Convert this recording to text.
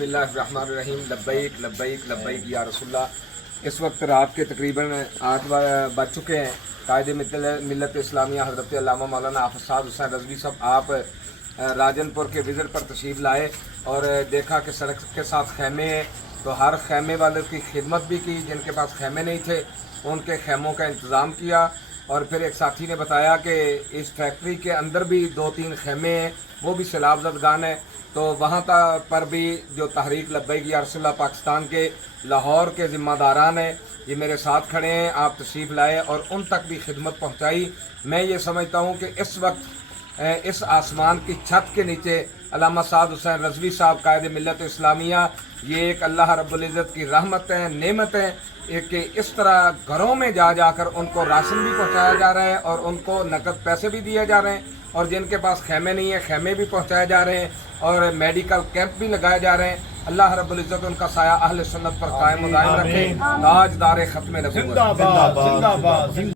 बिस्मिल्लाहिर्रहमानिर्रहीम। लब्बैक लब्बैक लब्बैक या रसूलल्लाह। इस वक्त रात के तकरीबन 8 बज चुके हैं। कायदे मिल्लत इस्लामिया हज़रत अल्लामा मौलाना हाफ़िज़ साद हुसैन रज़वी साहब आप राजनपुर के विज़िट पर तशरीफ़ लाए और देखा कि सड़क के साथ खैमे हैं, तो हर खैमे वाले की खिदमत भी की। जिनके पास खैमे नहीं थे उनके खैमों का इंतज़ाम किया। और फिर एक साथी ने बताया कि इस फैक्ट्री के अंदर भी 2-3 खैमे हैं, वो भी सैलाब ज़दगान है। तो वहाँ पर भी जो तहरीक लब्बैक या रसूलल्लाह पाकिस्तान के लाहौर के ज़िम्मेदारान हैं, ये मेरे साथ खड़े हैं, आप तशरीफ़ लाए और उन तक भी खिदमत पहुँचाई। मैं ये समझता हूँ कि इस वक्त इस आसमान की छत के नीचे अल्लामा साद हुसैन रज़वी साहब कायदे मिल्लत इस्लामिया, ये एक अल्लाह रब्बुल इज़्ज़त की रहमत है, नेमत है। एक इस तरह घरों में जाकर उनको राशन भी पहुंचाया जा रहा है और उनको नकद पैसे भी दिए जा रहे हैं। और जिनके पास खैमे नहीं है खैमे भी पहुंचाए जा रहे हैं और मेडिकल कैंप भी लगाए जा रहे हैं। अल्लाह रब्बुल इज़्ज़त उनका साया अहले सुन्नत पर कायम दायम रखे। ताजदार खत्म नबूवत।